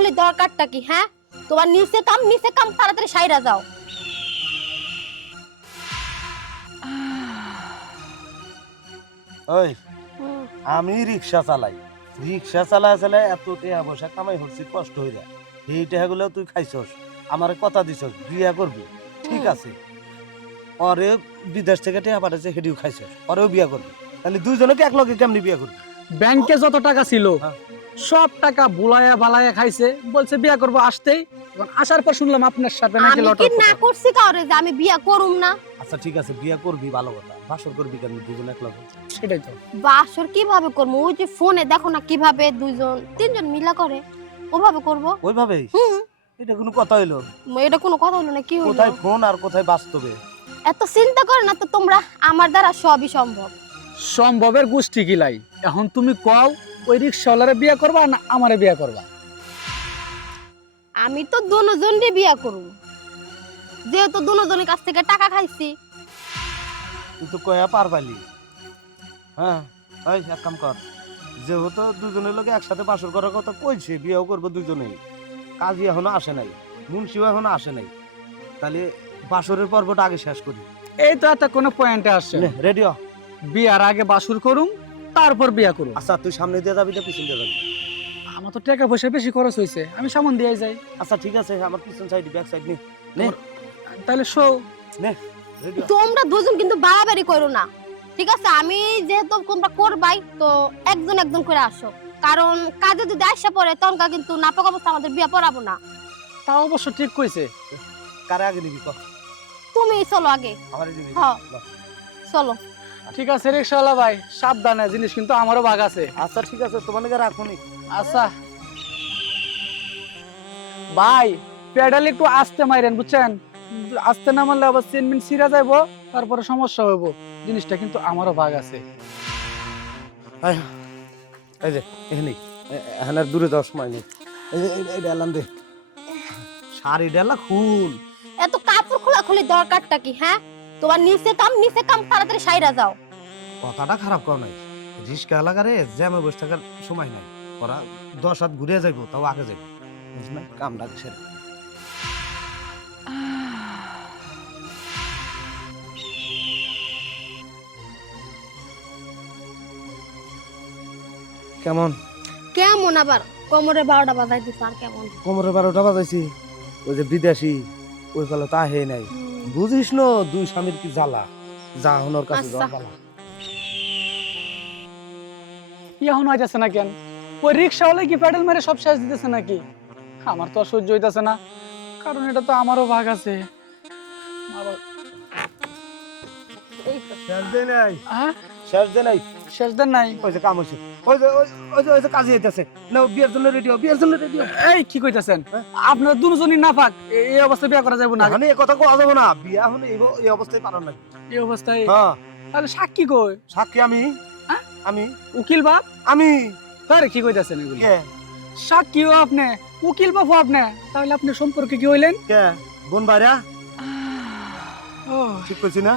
খোলাখুলি দরকারটা কি? হ্যাঁ, তোমার নিচে কাম তাড়াতাড়ি সাইরা যাও। ওই আমি রিক্সা চালাই, এত টাকা পয়সা কামাই হচ্ছে কষ্ট হইরা, এই টাকাগুলো তুই খাইছস, আমার কথা দিছস বিয়া করবি, ঠিক আছে। ওরে বিদেশ থেকে টাকা পাঠাচ্ছে, হেডিও খাইছস, ওরেও বিয়া করবি, তাহলে দুইজনকে এক লগে কেমনি বিয়া করবি? ব্যাংকে যত টাকা ছিল সব টাকা বুলায়া বালায়া খাইছে, বলছে বিয়া করবো আসতেই। আসার পর শুনলাম আপনার সাথে নাকি আমি কি লটর না করছি কাউরে যে আমি বিয়া করুম না? আচ্ছা ঠিক আছে, বিয়া করবি ভালো কথা, বাসর করবি কেন দুজন এক লগে? সেটাই তো। বাসর কিভাবে করবো? ওই যে ফোনে দেখো না কিভাবে দুইজন তিনজন মিলা করে, ওভাবে করব। ওইভাবেই? এটা কোনো কথা হইলো? এটা কোনো কথা হলো না? কি হলো? কোথায় ফোন আর কোথায় বাস্তবে? এত চিন্তা করে না তো তোমরা, আমার দ্বারা সবই সম্ভব। সম্ভবের গোষ্ঠী গিলাই। এখন তুমি কও ওই রিক্সাওয়ালারে বিয়া করবা না আমারে বিয়া করবা? আমি তো দুজনকে বিয়া করব, যেহেতু দুজনের কাছ থেকে টাকা খাইছি। তুই তো কয়া পার পাইলি। হ্যাঁ, ওই এক কাম কর, যেহেতু দুজনের লোকে একসাথে বাসর করার কথা কইছে, বিয়েও করবো দুজনেই, কাজী এখনো আসে নাই, মুন্সিও এখনো আসে নাই, তাহলে বাসরের পর্বটা আগে শেষ করি। এই তো এত কোনো পয়েন্টে আসছে। রেডিও, বিয়ার আগে বাসুর করুম, তারপর বিয়া করুম। আচ্ছা তুই সামনে দিয়ে যাবি না পিছন দিয়ে যাবি? আমার তো টাকা পয়সা বেশি খরচ হয়েছে, আমি সামন দিয়ে যাই। আচ্ছা ঠিক আছে, আমার পিছন সাইড ব্যাক সাইড নে তাহলে শো নে রেডিও। তোমরা দুজন কিন্তু বাড়াবাড়ি করো না, ঠিক আছে? আমি যেহেতু তোমরা করবাই, তো একজন একজন করে আসো, কারণ কাজে যদি আসা পড়ে তখন কিন্তু নাপাক অবস্থা আমাদের বিয়া পড়াবো না। তা অবশ্য ঠিক কইছে। কারে আগে নিবি কর? তুমি চলো আগে। আমারে নিবি? হ্যাঁ চলো। ঠিক আছে রিক্সাওয়ালা ভাই, সাবধানে, জিনিস কিন্তু আমারও ভাগ আছে। আচ্ছা ঠিক আছে, তোমার নাকি রাখুনি। আচ্ছা ভাই, পেডাল একটু আস্তে মাইরেন, বুঝছেন? আস্তে না মারলে আবার চেনমিন ছিঁড়া যাইবো, তারপরে সমস্যা হইব। জিনিসটা কিন্তু আমারও ভাগ আছে। এই যে এখানে এখানে দূরে যাওয়ার সময় নেই, এই ডালাম দে, শাড়ি ডালা খুল। এত কাপড় খোলাখুলি দরকারটা কি? হ্যাঁ, তোমার নিচে কাম তাড়াতাড়ি সাইরা যাও। কথাটা খারাপ কর নাই, রিস্কা এলাকারে জ্যামে বসে থাকার সময় নাই, ওরা 10 হাত ঘুরে যাইবো, তাও আগে যাইবো, বুঝলি না? কামটা সেরে কেমন? কেমন আবার কোমরে 12টা বাজাই দিছ? আর কেমন? কোমরে 12টা বাজাইছি, ওই যে বিদেশি ওই ফলে তা হে নাই, বুঝিস না দুই স্বামীর কি জ্বালা, যা হনোর কাছে যাওয়া পালা। এখন হইতেছে না কেন? ওই রিক্সাওয়ালা কি প্যাডেল মেরে সব শেষ দিতেছে নাকি? আমার তো আর সহ্য হইতেছে না, কারণ এটা তো আমারও ভাগ আছে। এই তো শেষ দে নাই, হ্যাঁ, শেষ দে নাই, শেষ দেন নাই। ওই যে কাম হইছে, ওই যে কাজে হইতাছে না, বিয়ের জন্য রেডিও, বিয়ের জন্য রেডিও। এই কি কইতাছেন? আপনারা দুজনই নাফাক, এই অবস্থায় বিয়ে করা যাবে না। মানে এই কথা কোয়া যাবে না, বিয়া হলে এই অবস্থায় পারার নাই। এই অবস্থায় হ্যাঁ, তাহলে সাক্ষী কই? সাক্ষী আমি, হ্যাঁ? আমি উকিল বাপ? আমি আরে কি কইতাছেন এগুলো? কে সাক্ষীও আপনি, উকিল বাপও আপনি, তাহলে আপনি সম্পর্কে কি হইলেন? কে বোন ভাইরা, ও ঠিক কইছি না?